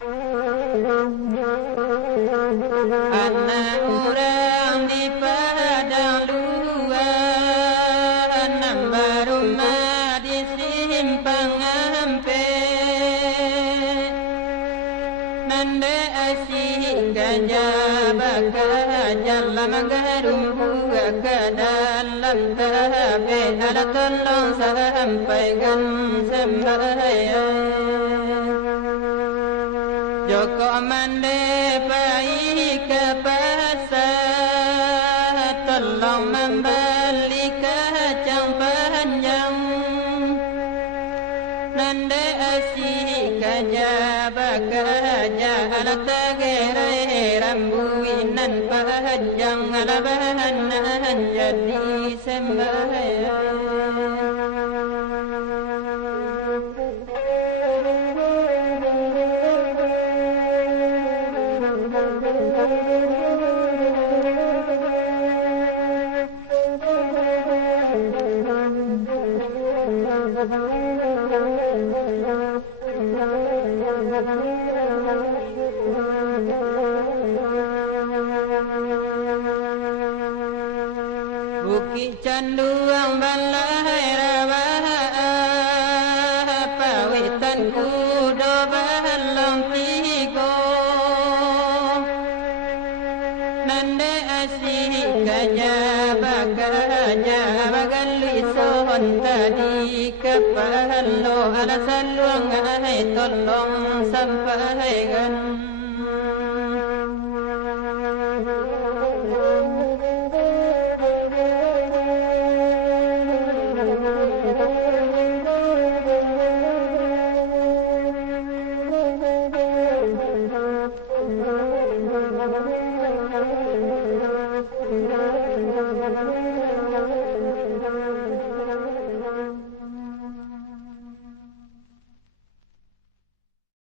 Anak orang di padang luar, nambah rumah di simpang Ampek. Nanda asyik gajah bakar jalan garum buka ke dalam tabe, ada tolong sampaikan sembahyang. Joko mande pai ke pasar, tolong membeli kacang panjang. Nanda asyik gajah bakar jalan tagerai rambuinan panjang, ala bahan jadi sembahyang. Bukit Canduang balai rawah, pawitan kudo balong tigo. Nanda asyik gajah bakaja bagalui sohon tadi kepalo, ala saluang ai tolong sampaikan.